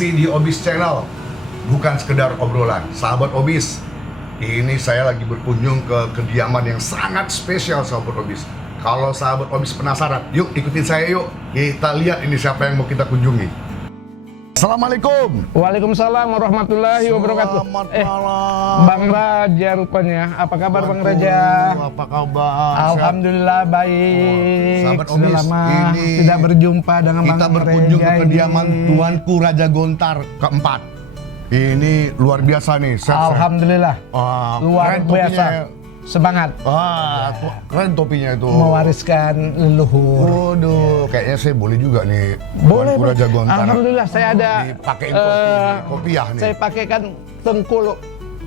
Masih di Obis Channel, bukan sekedar obrolan. Sahabat Obis, ini saya lagi berkunjung ke kediaman yang sangat spesial, sahabat Obis. Kalau sahabat Obis penasaran, yuk ikutin saya yuk. Kita lihat ini siapa yang mau kita kunjungi. Assalamualaikum. Waalaikumsalam warahmatullahi wabarakatuh. Selamat malam. Bang Raja rupanya. Apa kabar Bang Raja? Apa kabar? Alhamdulillah baik. Sahabat Sudah Obis, lama ini tidak berjumpa dengan Bang kita Raja. berkunjung ke kediaman ini. Tuanku Raja Gontar keempat. Ini luar biasa nih. Alhamdulillah. Luar keren biasa. topinya. Semangat. Keren topinya itu. Mewariskan leluhur. Waduh, kayaknya saya boleh juga nih. Boleh. Tuanku Raja Gontar. Alhamdulillah saya ada. Dipakein kopiah nih. Saya pakaikan tengkul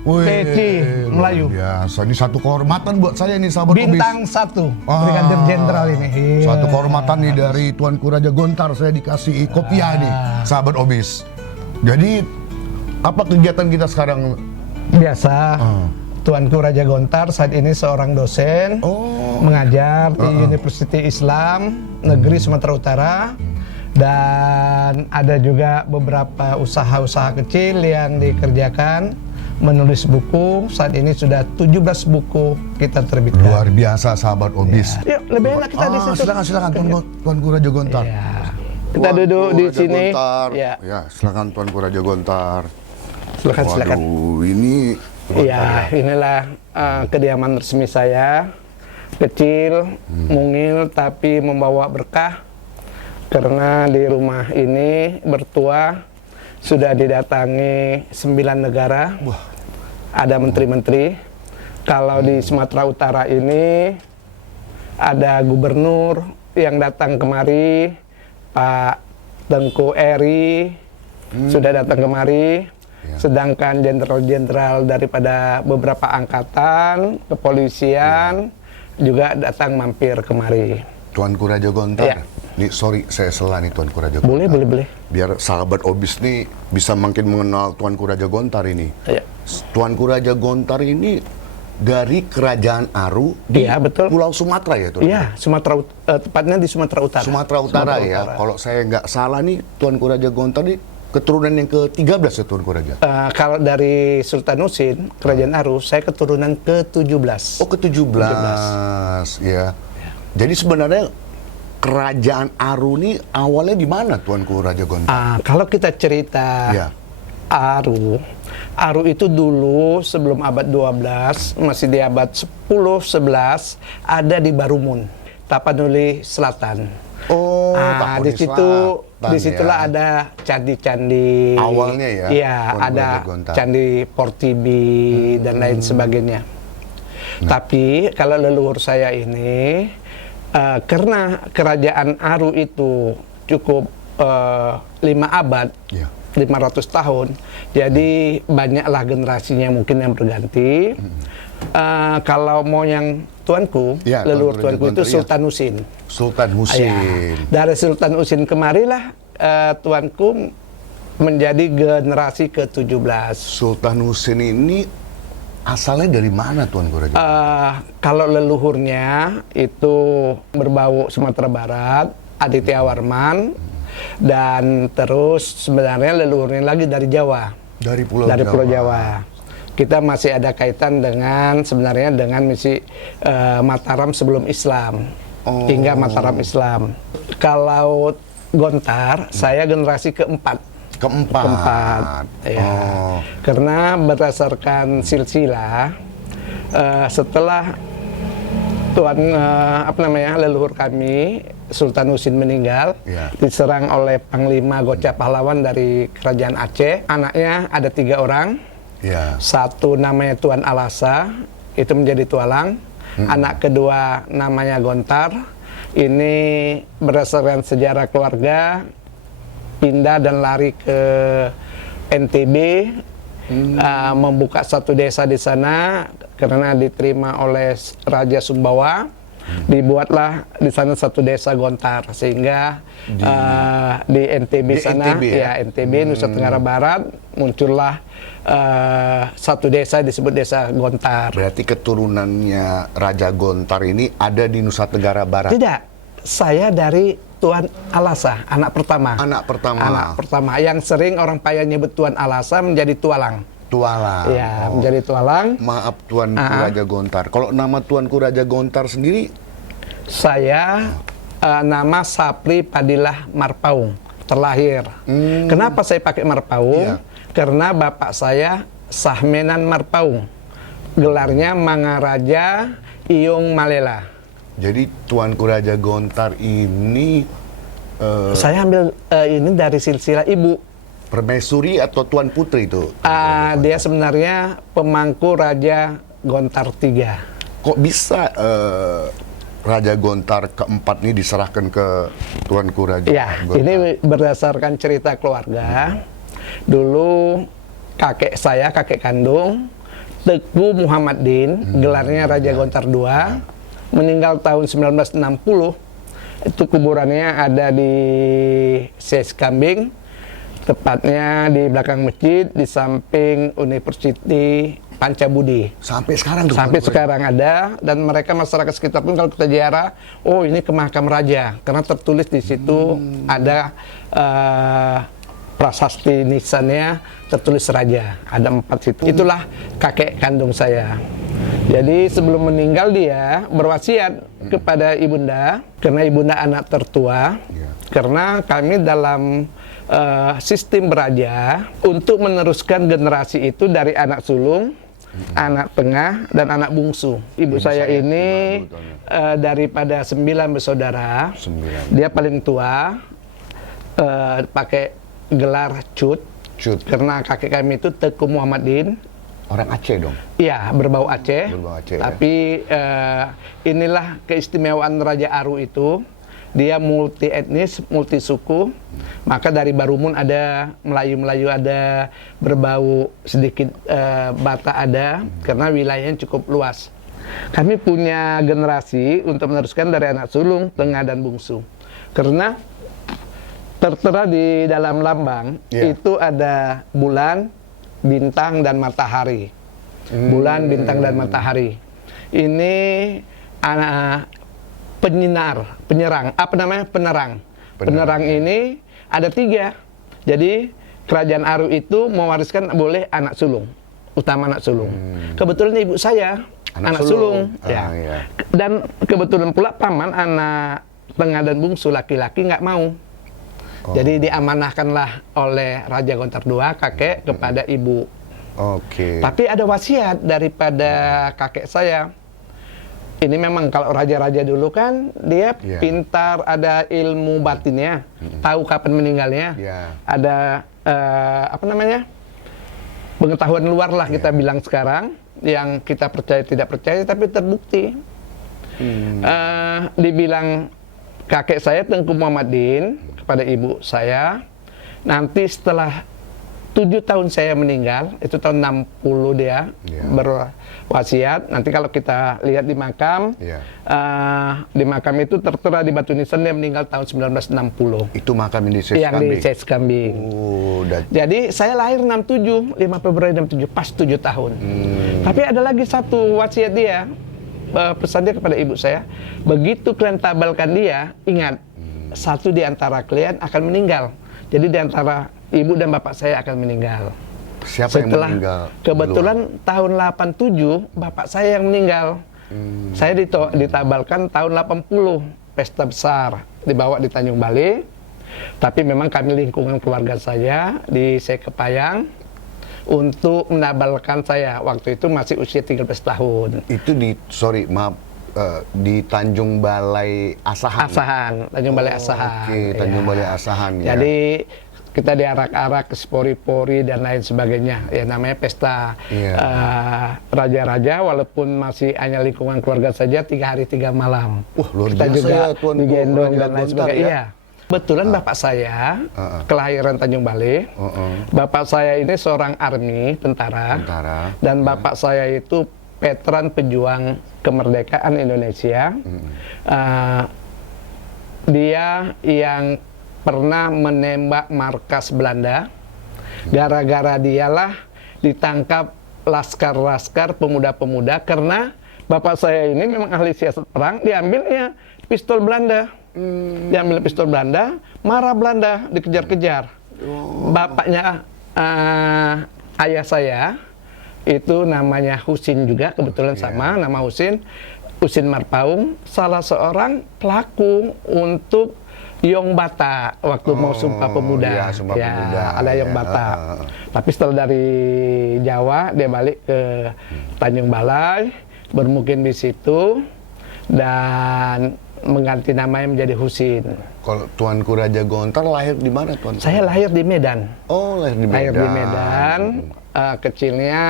Wih, peci Melayu. Biasa, ini satu kehormatan buat saya nih sahabat Obis. Bintang 1 Brigadir Jenderal ini. Iya. Satu kehormatan nih dari Tuanku Raja Gontar, saya dikasih kopiah nih, sahabat Obis. Jadi apa kegiatan kita sekarang? Biasa. Tuanku Raja Gontar saat ini seorang dosen mengajar di University Islam Negeri Sumatera Utara, dan ada juga beberapa usaha-usaha kecil yang dikerjakan, menulis buku. Saat ini sudah 17 buku kita terbitkan. Luar biasa sahabat Obis. Yuk, lebih enak kita di situ. Silakan Tuanku Raja Gontar. Ya. Kita duduk di Raja sini. Gontar. Ya. Silakan Tuanku Raja Gontar. Silakan. Waduh, ini Iya, inilah kediaman resmi saya. Kecil, mungil, tapi membawa berkah. Karena di rumah ini bertua sudah didatangi 9 negara. Ada menteri-menteri. Kalau di Sumatera Utara ini ada gubernur yang datang kemari, Pak Tengku Eri sudah datang kemari. Sedangkan jenderal-jenderal daripada beberapa angkatan, kepolisian juga datang mampir kemari. Tuanku Raja Gontar. Ya. Nih, sorry saya sela nih Tuanku Raja Gontar. Boleh. Biar sahabat Obis nih bisa makin mengenal Tuanku Raja Gontar ini. Ya. Tuanku Raja Gontar ini dari Kerajaan Aru di betul. Pulau Sumatera ya, Tuan? Iya, tepatnya di Sumatera Utara. Sumatera Utara ya. Kalau saya nggak salah nih, Tuanku Raja Gontar ini keturunan yang ke-13 ya, Tuanku Raja? Kalau dari Sultan Husin, Kerajaan Aru, saya keturunan ke-17. Oh, ke-17. Ya. Jadi sebenarnya Kerajaan Aru ini awalnya di mana, Tuanku Raja Gontar? Kalau kita cerita Aru itu dulu sebelum abad 12, masih di abad 10-11, ada di Barumun, Tapanuli Selatan. Disitulah ada candi-candi. Awalnya ya? Iya, ada candi Portibi dan lain sebagainya. Tapi kalau leluhur saya ini, karena kerajaan Aru itu cukup 5 abad, 500 tahun, jadi banyaklah generasinya mungkin yang berganti. Kalau mau yang tuanku, leluhur tuanku itu Sultan Husin. Sultan Husin. Dari Sultan Husin kemarilah tuanku menjadi generasi ke-17. Sultan Husin ini asalnya dari mana, Tuanku Raja? Kalau leluhurnya itu berbau Sumatera Barat, Aditya Warman, dan terus sebenarnya leluhurnya lagi dari Jawa. Dari Pulau Jawa. Kita masih ada kaitan dengan sebenarnya dengan misi Mataram sebelum Islam, hingga Mataram Islam. Kalau Gontar, saya generasi keempat. Ya. Karena berdasarkan silsilah, setelah leluhur kami Sultan Husin meninggal, diserang oleh Panglima Goca Pahlawan dari Kerajaan Aceh. Anaknya ada 3 orang. Satu namanya Tuan Alasa, itu menjadi tualang. Anak kedua namanya Gontar. Ini berdasarkan sejarah keluarga, pindah dan lari ke NTB, membuka satu desa di sana karena diterima oleh Raja Sumbawa. Dibuatlah di sana satu desa Gontar, sehingga di NTB sana, NTB Nusa Tenggara Barat, muncullah satu desa disebut Desa Gontar. Berarti keturunannya Raja Gontar ini ada di Nusa Tenggara Barat? Tidak, saya dari Tuan Alasa, anak pertama. Anak pertama. Anak pertama yang sering orang Paya nyebut Tuan Alasa menjadi Tualang. Tualang. Ya, menjadi Tualang. Maaf Tuanku Raja Gontar. Kalau nama Tuanku Raja Gontar sendiri? Saya nama Sapri Padilah Marpaung, terlahir. Kenapa saya pakai Marpaung? Iya. Karena bapak saya Sahmenan Marpaung. Gelarnya Mangaraja Iyung Malela. Jadi Tuanku Raja Gontar ini Saya ambil ini dari silsilah ibu. permaisuri atau Tuan Putri itu? Dia sebenarnya pemangku Raja Gontar III. Kok bisa Raja Gontar keempat ini diserahkan ke Tuanku Raja Ya, Gontar? ini berdasarkan cerita keluarga. Dulu kakek saya, kakek kandung, Teku Muhammadin, gelarnya Raja Gontar II, meninggal tahun 1960. Itu kuburannya ada di Seskambing, tepatnya di belakang masjid, di samping University Pancabudi. Sampai sekarang tuh? Sampai sekarang ada, dan mereka masyarakat sekitar pun kalau kita ziarah, oh ini ke makam raja, karena tertulis di situ ada prasasti nisannya tertulis raja, ada 4 situ. Itulah kakek kandung saya. Jadi sebelum meninggal dia berwasiat kepada ibunda, karena ibunda anak tertua, karena kami dalam sistem beraja untuk meneruskan generasi itu dari anak sulung, anak tengah, dan anak bungsu. Ibu saya ini daripada 9 bersaudara, 9. dia paling tua, pakai gelar Cut, karena kakek kami itu Teku Muhammadin. Orang Aceh dong? Iya, berbau Aceh. Berbau Aceh, tapi inilah keistimewaan Raja Aru itu. Dia multi etnis, multi suku. Maka dari Barumun ada Melayu-Melayu, ada berbau sedikit Batak ada, karena wilayahnya cukup luas. Kami punya generasi untuk meneruskan dari anak sulung, tengah, dan bungsu. Karena tertera di dalam lambang itu ada bulan, bintang, dan matahari. Bulan, bintang, dan matahari. Ini anak penyerang. Apa namanya? Penerang. Penerang ini ada 3. Jadi kerajaan Aru itu mewariskan boleh anak sulung, utama anak sulung. Kebetulan ibu saya anak sulung. Ya. Iya. Dan kebetulan pula paman anak tengah dan bungsu laki-laki nggak mau. Jadi diamanahkanlah oleh Raja Gontar II, kakek, kepada ibu. Oke. Tapi ada wasiat daripada kakek saya. Ini memang kalau raja-raja dulu kan dia pintar, ada ilmu batinnya, tahu kapan meninggalnya, ada apa namanya, pengetahuan luar lah kita bilang sekarang, yang kita percaya tidak percaya tapi terbukti. Dibilang kakek saya Tengku Muhammadin kepada ibu saya, nanti setelah 7 tahun saya meninggal, itu tahun 60 dia berwasiat. Nanti kalau kita lihat di makam, di makam itu tertera di batu nisan dia meninggal tahun 1960. Itu makam di Seskambing? Yang di Seskambing. Jadi saya lahir 67, 5 Februari 67, pas 7 tahun. Tapi ada lagi satu wasiat dia, pesan dia kepada ibu saya, begitu kalian tabalkan dia, ingat, satu di antara kalian akan meninggal. Jadi di antara ibu dan bapak saya akan meninggal. Siapa Setelah yang meninggal? Kebetulan tahun 87 bapak saya yang meninggal. Saya ditabalkan tahun 80, pesta besar dibawa di Tanjung Balai. Tapi memang kami lingkungan keluarga saya di Sekepayang untuk menabalkan saya. Waktu itu masih usia 13 tahun. Itu di Tanjung Balai Asahan? Asahan, Tanjung Balai Asahan. Oke, Tanjung Balai Asahan ya. Jadi kita diarak-arak ke spori-pori dan lain sebagainya. Ya namanya pesta raja-raja, walaupun masih hanya lingkungan keluarga saja, 3 hari 3 malam. Wah, luar kita biasa juga ya, Tuan digendong Raja dan lain Gontar sebagainya. ya? Iya. Kebetulan bapak saya kelahiran Tanjung Balai. Bapak saya ini seorang army, tentara. Dan bapak saya itu veteran pejuang kemerdekaan Indonesia. Dia yang pernah menembak markas Belanda. Gara-gara dialah ditangkap laskar-laskar, pemuda-pemuda, karena bapak saya ini memang ahli siasat perang, diambilnya pistol Belanda. Diambil pistol Belanda, marah Belanda, dikejar-kejar. Bapaknya ayah saya itu namanya Husin juga, kebetulan sama nama Husin Marpaung, salah seorang pelaku untuk Yong Bata waktu mau Sumpah Pemuda. Iya, Sumpah Pemuda. Ada Yong Bata. Tapi setelah dari Jawa dia balik ke Tanjung Balai, bermukim di situ dan mengganti namanya menjadi Husin. Kalau Tuanku Raja Gontar lahir di mana, Tuan? Saya lahir di Medan. Oh, lahir di Medan. Lahir di Medan. Kecilnya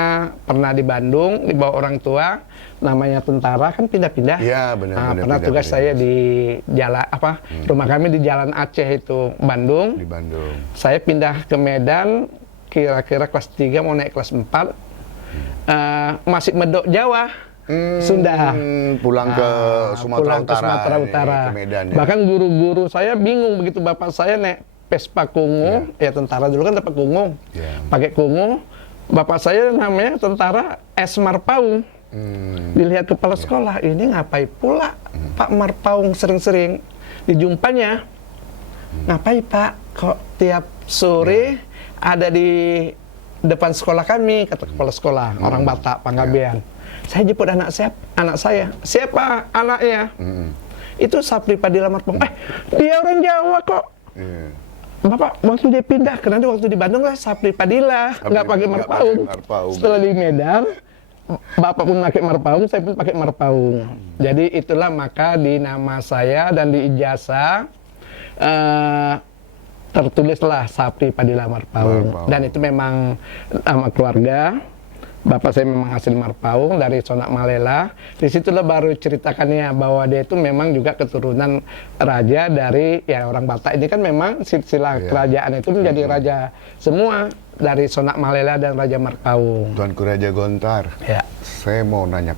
pernah di Bandung, dibawa orang tua, namanya tentara kan pindah-pindah. Iya, benar. Pernah tugas saya di jalan rumah kami di Jalan Aceh itu Bandung. Di Bandung. Saya pindah ke Medan kira-kira kelas 3 mau naik kelas 4. Masih medok Jawa. Sunda. Pulang ke Sumatera Utara. Ke Sumatera Utara. Ke Medan, ya. Bahkan guru-guru saya bingung begitu bapak saya naik Vespa Kungu, ya tentara dulu kan dapat kungu. Pakai kungu. Bapak saya namanya tentara S. Marpaung. Dilihat kepala sekolah, ini ngapain pula Pak Marpaung sering-sering dijumpanya. Ngapain Pak? Kok tiap sore ada di depan sekolah kami, kata kepala sekolah, orang Batak, Panggabean. Saya jemput anak saya. Siapa anaknya? Itu Sapri Padilla Marpaung. Dia orang Jawa kok. Bapak, waktu dia pindah, karena waktu di Bandung lah Sapri Padilla, nggak pakai Marpaung. Setelah di Medan, Bapak pun pakai Marpaung, saya pun pakai Marpaung. Jadi itulah maka di nama saya dan di ijazah tertulislah Sapri Padilla Marpaung. Dan itu memang nama keluarga. Bapak saya memang asli Marpaung dari Sonak Malela. Disitulah baru ceritakannya bahwa dia itu memang juga keturunan raja dari orang Batak ini kan memang silsilah kerajaan itu menjadi raja semua dari Sonak Malela dan Raja Marpaung. Tuanku Raja Gontar. Ya. Saya mau nanya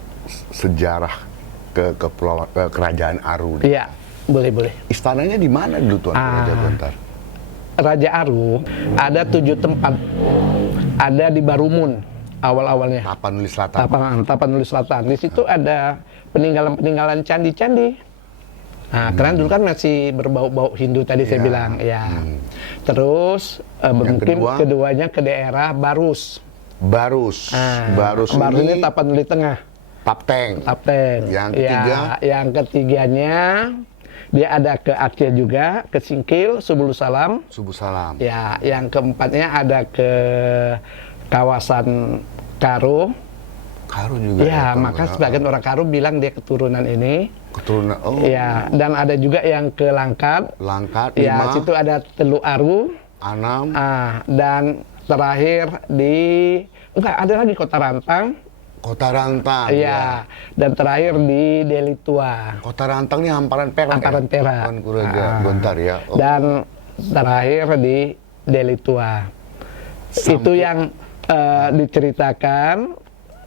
sejarah ke kerajaan Aru. Iya, boleh. Istananya di mana dulu Tuanku Raja Gontar? Raja Aru ada 7 tempat. Ada di Barumun. Awal-awalnya Tapanuli Selatan. Tapanuli Selatan. Di situ ada peninggalan candi-candi. Nah, karena dulu kan masih berbau-bau Hindu tadi saya bilang, ya. Terus mungkin keduanya ke daerah Barus. Barus ini Tapanuli Tengah. Tapteng. Yang ketiga? Yang ketiganya dia ada ke Aceh juga, ke Singkil, Subulu Salam. Ya, yang keempatnya ada ke kawasan Karo juga. Ya, maka sebagian orang Karo bilang dia keturunan ini. Ya, dan ada juga yang ke Langkat. Ya, situ ada Teluk Aru. Anam. Dan terakhir ada lagi Kota Rantang. Ya, dan terakhir di Deli Tua. Kota Rantang ini hamparan Perak. Tuanku Raja Gontar ya. Dan terakhir di Deli Tua. Itu yang diceritakan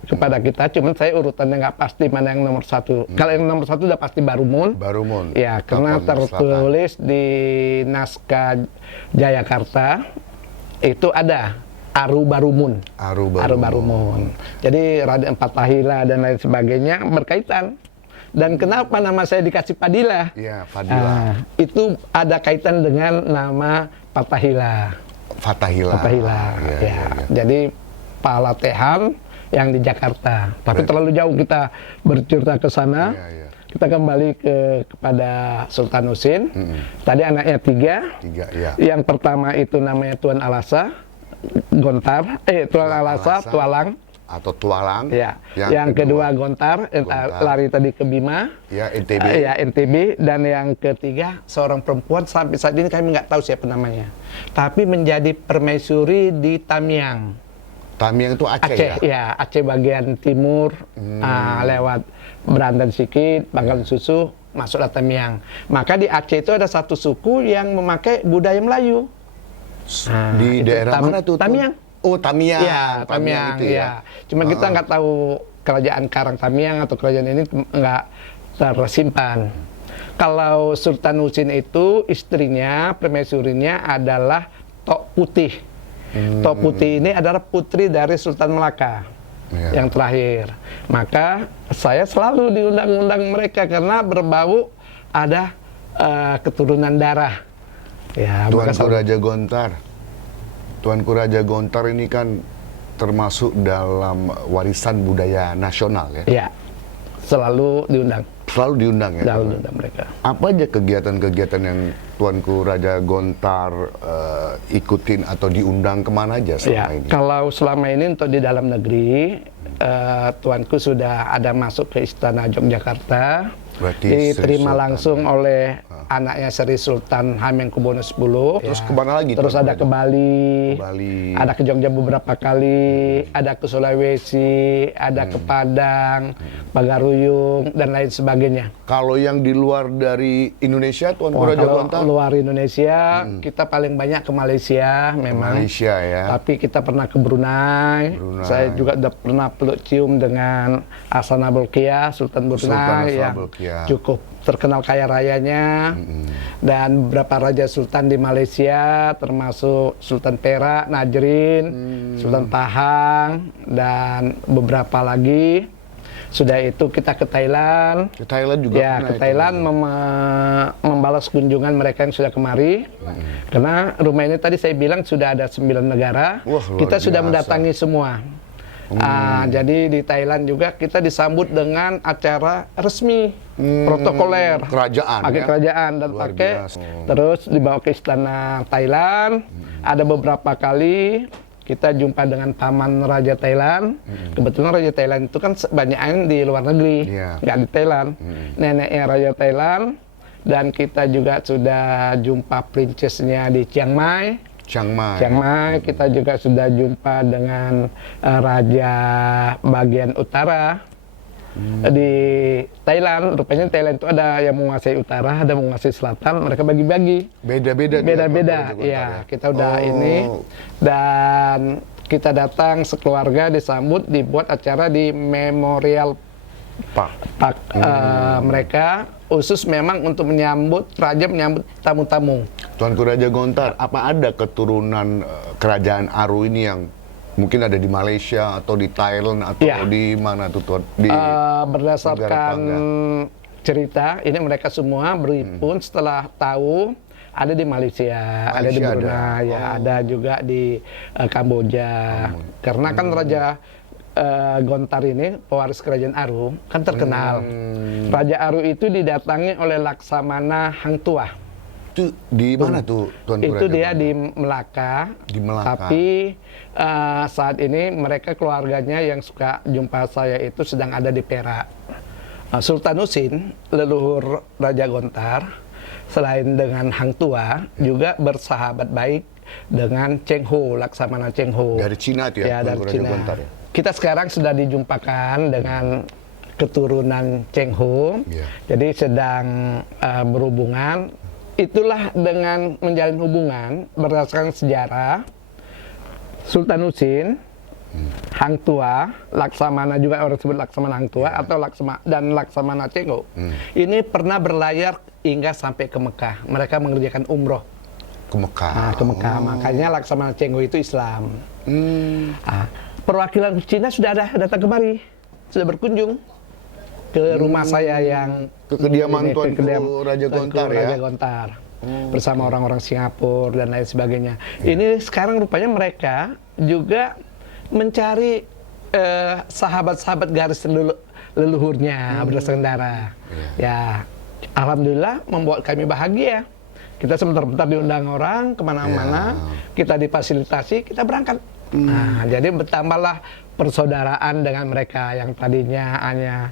kepada kita, cuman saya urutannya nggak pasti mana yang nomor 1. Kalau yang nomor 1 udah pasti Barumun. Ya, karena tertulis di naskah Jayakarta itu ada Aru Barumun. Jadi Raden Fatahillah dan lain sebagainya berkaitan. Dan kenapa nama saya dikasih Padilla? Iya, Padilla. Itu ada kaitan dengan nama Fatahillah. Ya. Jadi Palatehan yang di Jakarta. Tapi terlalu jauh kita bercerita ke sana. Kita kembali kepada Sultan Husin. Tadi anaknya 3. Yang pertama itu namanya Tuan Alasa Gontar. Tuan Alasa Tualang. Atau Tualang. Ya. Yang kedua Gontar, lari tadi ke Bima. Ya, NTB. NTB. Dan yang ketiga seorang perempuan, sampai saat ini kami nggak tahu siapa namanya. Tapi menjadi permaisuri di Tamiang. Tamiang itu Aceh ya? Ya, Aceh bagian timur, lewat Berandan Sikit, Pangkalan Susu, masuklah Tamiang. Maka di Aceh itu ada satu suku yang memakai budaya Melayu. Di daerah mana tuh? Tamiang. Oh, Tamiang. Ya, Tamiang. Itu ya. Cuma kita nggak tahu kerajaan Karang Tamiang atau kerajaan ini nggak tersimpan. Kalau Sultan Husin itu istrinya, permaisurinya adalah Tok Putih. Tok Putih ini adalah putri dari Sultan Melaka yang terakhir. Maka saya selalu diundang-undang mereka karena berbau ada keturunan darah. Ya, Tuanku Raja Gontar. Tuanku Raja Gontar ini kan termasuk dalam warisan budaya nasional ya. Ya, selalu diundang. Selalu diundang ya. Selalu diundang mereka. Apa aja kegiatan-kegiatan yang Tuanku Raja Gontar ikutin atau diundang kemana aja selama ini? Kalau selama ini untuk di dalam negeri, Tuanku sudah ada masuk ke Istana Yogyakarta. Berarti Diterima Sri Sultan, langsung oleh anaknya Sri Sultan Hamengkubuwono X. Terus kemana lagi? Terus ada ke Bali, ada ke Jogja beberapa kali, ada ke Sulawesi, ada ke Padang, Pagaruyung, dan lain sebagainya. Kalau yang di luar dari Indonesia, Tuanku Raja Kalau Gontar? luar Indonesia, kita paling banyak ke Malaysia memang. Malaysia ya. Tapi kita pernah ke Brunei. Saya juga udah pernah peluk cium dengan Hasan Bolkiah, Sultan Brunei yang cukup terkenal kaya rayanya. Dan beberapa raja sultan di Malaysia, termasuk Sultan Perak, Najrin, Sultan Pahang, dan beberapa lagi. Sudah itu kita ke Thailand. Ke Thailand juga ya, ke Thailand membalas kunjungan mereka yang sudah kemari. Karena rumah ini tadi saya bilang sudah ada 9 negara. Wah, kita sudah biasa. mendatangi semua. Jadi di Thailand juga kita disambut dengan acara resmi, protokoler. Kerajaan pakai ya? kerajaan dan Luar pakai biasa. terus dibawa ke istana Thailand. Ada beberapa kali kita jumpa dengan paman Raja Thailand. Kebetulan Raja Thailand itu kan banyaknya di luar negeri, nggak di Thailand. Neneknya Raja Thailand. Dan kita juga sudah jumpa princessnya di Chiang Mai. Chiang Mai kita juga sudah jumpa dengan Raja bagian utara di Thailand. Rupanya Thailand itu ada yang menguasai utara, ada yang menguasai selatan. Mereka bagi-bagi. Beda-beda. Ya, kita udah ini. Dan kita datang sekeluarga disambut, dibuat acara di Memorial Park mereka. Khusus memang untuk menyambut raja, menyambut tamu-tamu. Tuanku Raja Gontar, apa ada keturunan kerajaan Aru ini yang mungkin ada di Malaysia atau di Thailand atau di mana tuh Tuan? Berdasarkan cerita, ini mereka semua beripun setelah tahu ada di Malaysia, ada di Brunei, ada juga di Kamboja. Karena kan Raja Gontar ini pewaris kerajaan Aru kan terkenal. Raja Aru itu didatangi oleh Laksamana Hang Tuah. Itu di mana tuh Tuan? Itu dia di Melaka. Di Melaka. Tapi saat ini mereka keluarganya yang suka jumpa saya itu sedang ada di Perak. Sultan Husin, leluhur Raja Gontar, selain dengan Hang Tuah juga bersahabat baik dengan Cheng Ho, Laksamana Cheng Ho. Dari Cina itu ya? Ya, dari Raja Cina. Gontar, ya? Kita sekarang sudah dijumpakan dengan keturunan Cheng Ho, jadi sedang berhubungan. Itulah dengan menjalin hubungan berdasarkan sejarah. Sultan Husin, Hang Tuah, Laksamana juga orang sebut Laksamana Hang Tuah atau Laksamana Cheng Ho. Ini pernah berlayar hingga sampai ke Mekah. Mereka mengerjakan umroh. Ke Mekah. Nah, ke Mekah. Makanya Laksamana Cheng Ho itu Islam. Perwakilan Cina sudah ada datang kemari, sudah berkunjung ke rumah saya yang ke kediaman Tuanku Raja Gontar ya? Raja Gontar. Bersama orang-orang Singapura dan lain sebagainya. Ini sekarang rupanya mereka juga mencari sahabat-sahabat garis leluhurnya berdasarkan darah. Ya, alhamdulillah membuat kami bahagia. Kita sebentar-bentar diundang orang kemana-mana, kita difasilitasi, kita berangkat. Nah, jadi bertambahlah persaudaraan dengan mereka yang tadinya hanya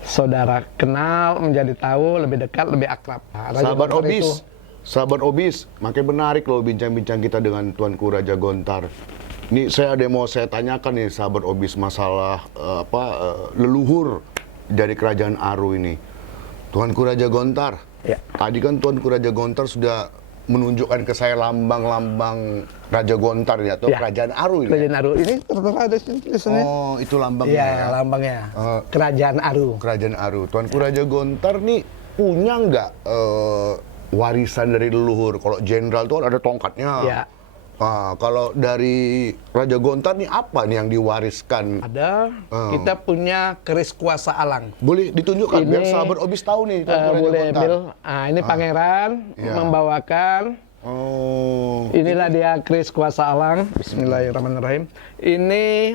saudara kenal, menjadi tahu, lebih dekat, lebih akrab. Sahabat Obis, makin menarik loh bincang-bincang kita dengan Tuanku Raja Gontar. Ini saya ada yang mau saya tanyakan nih sahabat Obis masalah leluhur dari kerajaan Aru ini. Tuanku Raja Gontar, tadi kan Tuanku Raja Gontar sudah menunjukkan ke saya lambang-lambang Raja Gontar ini atau kerajaan Aru ini. Kerajaan Aru ini tertera ada di sini. Oh, itu lambangnya ya. Lambangnya. Kerajaan Aru. Kerajaan Aru. Tuanku Raja Gontar nih punya nggak warisan dari leluhur? Kalau jenderal itu ada tongkatnya. Kalau dari Raja Gontar nih apa nih yang diwariskan? Ada, kita punya keris kuasa alang. Boleh ditunjukkan biar sahabat Obis tahu nih Tuanku Raja boleh, Gontar. Bil. Ini pangeran membawakan. Inilah dia keris kuasa alang. Bismillahirrahmanirrahim. Ini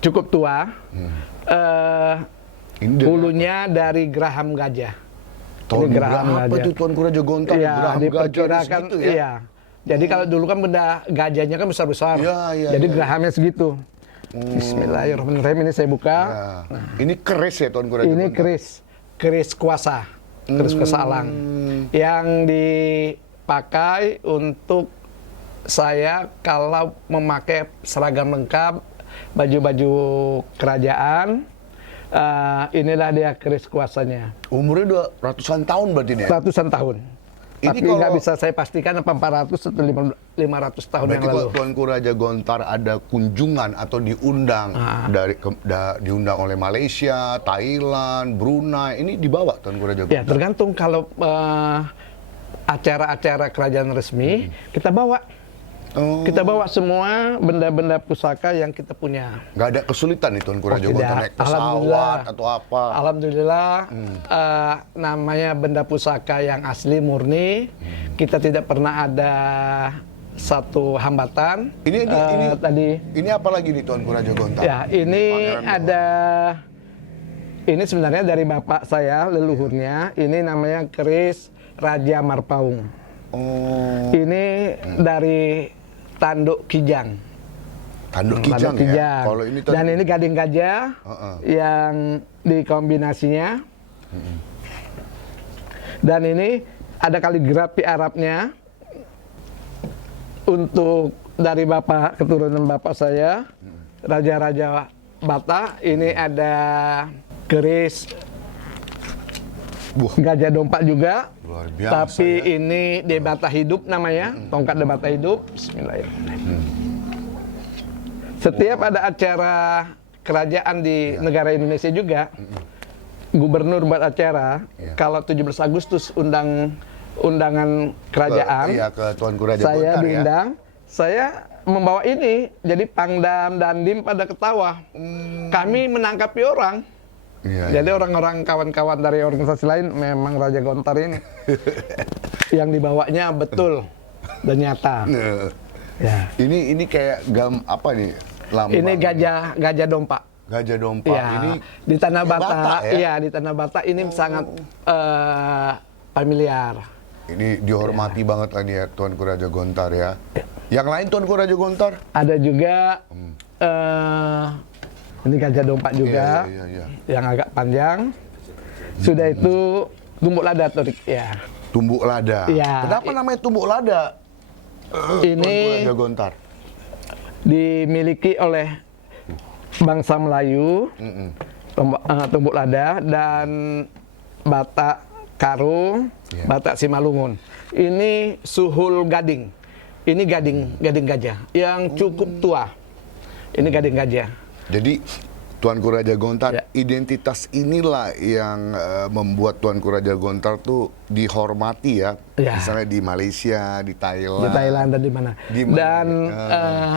cukup tua. Bulunya dari geraham gajah. Tahun Ini geraham berapa gajah. tuh Tuanku Raja Gontar? Iya, Geraham diperkirakan. segitu ya? Iya. Jadi kalau dulu kan benda gajahnya kan besar-besar. Iya, Jadi iya. gerahamnya segitu. Bismillahirrahmanirrahim. Ini saya buka. Ya. Ini keris ya Tuanku Raja Ini Gontar? keris kuasa, keris kuasa alang, yang dipakai untuk saya kalau memakai seragam lengkap, baju-baju kerajaan. Inilah dia keris kuasanya. Umurnya udah ratusan tahun berarti nih ya? Ratusan tahun. Ini Tapi nggak kalau- bisa saya pastikan apa 400 atau 500 tahun Berarti yang kalau lalu. Tuanku Raja Gontar ada kunjungan atau diundang diundang oleh Malaysia, Thailand, Brunei, ini dibawa Tuanku Raja Gontar? Ya tergantung kalau acara-acara kerajaan resmi kita bawa. Kita bawa semua benda-benda pusaka yang kita punya. Nggak ada kesulitan nih Tuanku Raja Tidak. Gontar naik pesawat Alhamdulillah. atau apa? Alhamdulillah, namanya benda pusaka yang asli murni. Kita tidak pernah ada satu hambatan. Ini Tadi ini apa lagi nih Tuanku Raja Gontar? ya ini Pangeran ada. Ini sebenarnya dari bapak saya leluhurnya. Ini namanya keris Raja Marpaung. Ini dari Tanduk Kijang. Tanduk Kijang ya. Kalau ini Dan ini gading gajah yang dikombinasinya. Dan ini ada kaligrafi Arabnya untuk dari bapak keturunan bapak saya, raja-raja Batak. Ini ada keris gajah dompak juga. Luar biasa, Tapi ya. ini debata hidup namanya, tongkat debata hidup. Bismillahirrahmanirrahim. Setiap ada acara kerajaan di negara Indonesia juga, gubernur buat acara, kalau 17 Agustus undangan kerajaan, ke Tuanku Raja saya Gontar ya. diundang, saya membawa ini, jadi Pangdam dan Dim pada ketawa. Kami menangkapi orang. Iya, Jadi orang-orang kawan-kawan dari organisasi lain memang Raja Gontar ini yang dibawanya betul dan nyata. Nah, Ya. ini kayak apa nih? Lambang. Ini gajah dompak. Gajah dompak. Ya, Ini di Tanah Batak Batak, ya? iya di Tanah Batak ini sangat familiar. Ini dihormati banget lah nih ya Tuanku Raja Gontar ya. Yang lain Tuanku Raja Gontar? Ada juga ini gajah dompak juga, Iya. yang agak panjang. Sudah itu tumbuk lada Torik, ya. Tumbuk lada. Iya. Kenapa namanya tumbuk lada? Tuanku Ini Raja Gontar. dimiliki oleh bangsa Melayu, tumbuk lada dan Batak Karo, Iya. Batak Simalungun. Ini suhul gading. Ini gading gajah yang cukup tua. Ini gading gajah. Jadi Tuanku Raja Gontar, Ya. identitas inilah yang membuat Tuanku Raja Gontar tuh dihormati ya. Ya. Misalnya di Malaysia, di Thailand. Di Thailand dan di mana. Di mana? Dan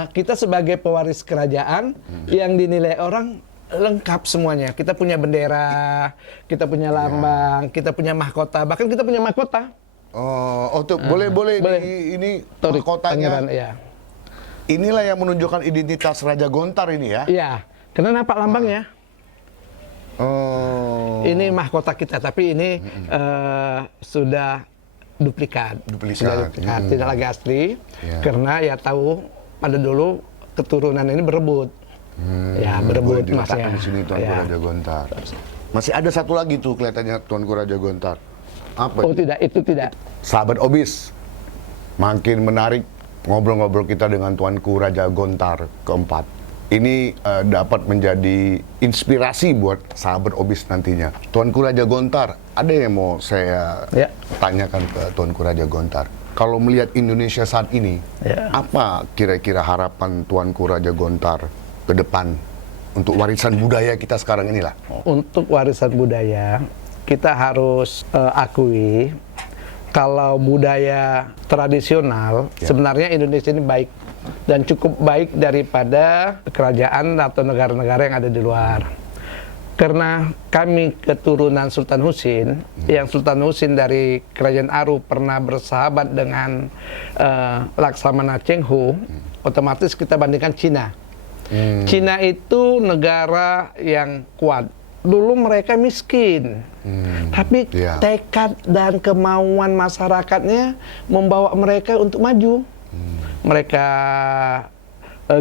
kita sebagai pewaris kerajaan yang dinilai orang lengkap semuanya. Kita punya bendera, kita punya lambang, kita punya mahkota, bahkan kita punya mahkota. Tuh boleh boleh. di ini Torik mahkotanya. Pangeran, ya. Inilah yang menunjukkan identitas Raja Gontar ini ya. Iya. Karena nampak lambangnya. Oh. Ini mahkota kita, tapi ini sudah duplikat. Sudah duplikat, tidak lagi asli. Ya. Karena ya tahu pada dulu keturunan ini berebut. Ya, berebut Boleh diletakkan masnya. di sini Tuanku Ya. Raja Gontar. Masih ada satu lagi tuh kelihatannya Tuanku Raja Gontar. Apa? Oh tidak, itu tidak. Sahabat Obis, makin menarik ngobrol-ngobrol kita dengan Tuanku Raja Gontar keempat. Ini dapat menjadi inspirasi buat sahabat Obis nantinya. Tuanku Raja Gontar, ada yang mau saya Ya. tanyakan ke Tuanku Raja Gontar. Kalau melihat Indonesia saat ini, Ya. apa kira-kira harapan Tuanku Raja Gontar ke depan untuk warisan budaya kita sekarang inilah? Untuk warisan budaya, kita harus akui kalau budaya tradisional, sebenarnya Indonesia ini baik dan cukup baik daripada kerajaan atau negara-negara yang ada di luar. Karena kami keturunan Sultan Husin, yang Sultan Husin dari Kerajaan Aru pernah bersahabat dengan Laksamana Cheng-ho, otomatis kita bandingkan Cina. Cina itu negara yang kuat. Dulu mereka miskin, tapi tekad dan kemauan masyarakatnya membawa mereka untuk maju. Mereka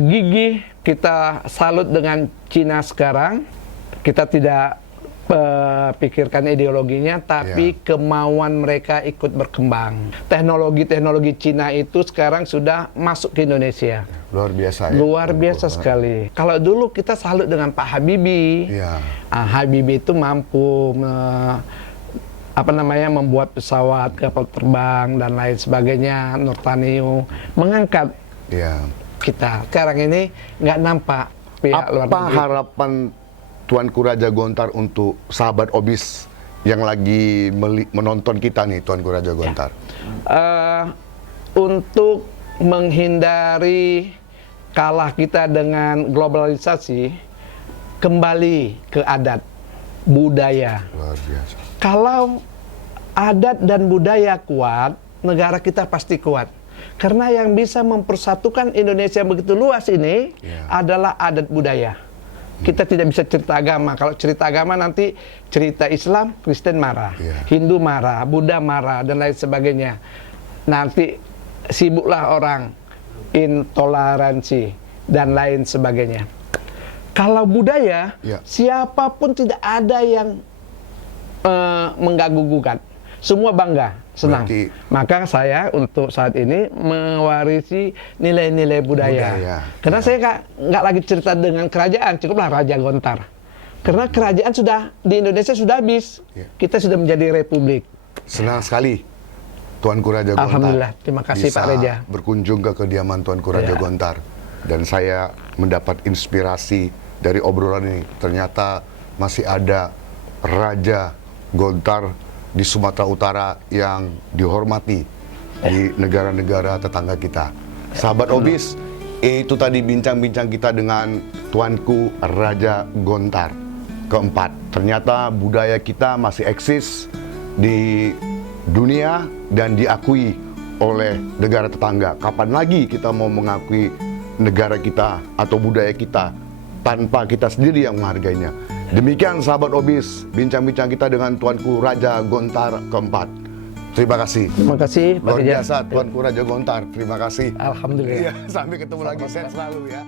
gigih. Kita salut dengan Cina sekarang. Kita tidak pikirkan ideologinya, tapi kemauan mereka ikut berkembang. Teknologi-teknologi Cina itu sekarang sudah masuk ke Indonesia. Luar biasa ya? Luar biasa sekali. Kalau dulu kita salut dengan Pak Habibie. Habibie itu mampu membuat pesawat, kapal terbang, dan lain sebagainya. Nurtanio mengangkat kita. Sekarang ini nggak nampak pihak luar negeri. Apa harapan Tuanku Raja Gontar untuk sahabat Obis yang lagi menonton kita nih, Tuanku Raja Gontar? Untuk menghindari kalah kita dengan globalisasi, kembali ke adat, budaya. Luar biasa. Kalau adat dan budaya kuat, negara kita pasti kuat. Karena yang bisa mempersatukan Indonesia begitu luas ini adalah adat budaya. Kita tidak bisa cerita agama. Kalau cerita agama nanti cerita Islam, Kristen marah, Hindu marah, Buddha marah, dan lain sebagainya. Nanti sibuklah orang intoleransi dan lain sebagainya. Kalau budaya, siapapun tidak ada yang mengganggu-gugat. Semua bangga, senang. Maka saya untuk saat ini mewarisi nilai-nilai budaya. Karena saya nggak lagi cerita dengan kerajaan, cukuplah Raja Gontar. Karena kerajaan sudah di Indonesia sudah habis. Kita sudah menjadi republik. Senang sekali Tuanku Raja Gontar. Alhamdulillah, terima kasih Pak Reja. Berkunjung ke kediaman Tuanku Raja Gontar. Dan saya mendapat inspirasi dari obrolan ini. Ternyata masih ada Raja Gontar di Sumatera Utara yang dihormati di negara-negara tetangga kita. Sahabat Obis, itu tadi bincang-bincang kita dengan Tuanku Raja Gontar keempat. Ternyata budaya kita masih eksis di dunia dan diakui oleh negara tetangga. Kapan lagi kita mau mengakui negara kita atau budaya kita tanpa kita sendiri yang menghargainya? Demikian sahabat Obis, bincang-bincang kita dengan Tuanku Raja Gontar keempat. Terima kasih. Terima kasih Pak Luar Reja. biasa Tuanku Raja Gontar. Terima kasih. Alhamdulillah. Sampai ketemu lagi. Sehat selalu ya.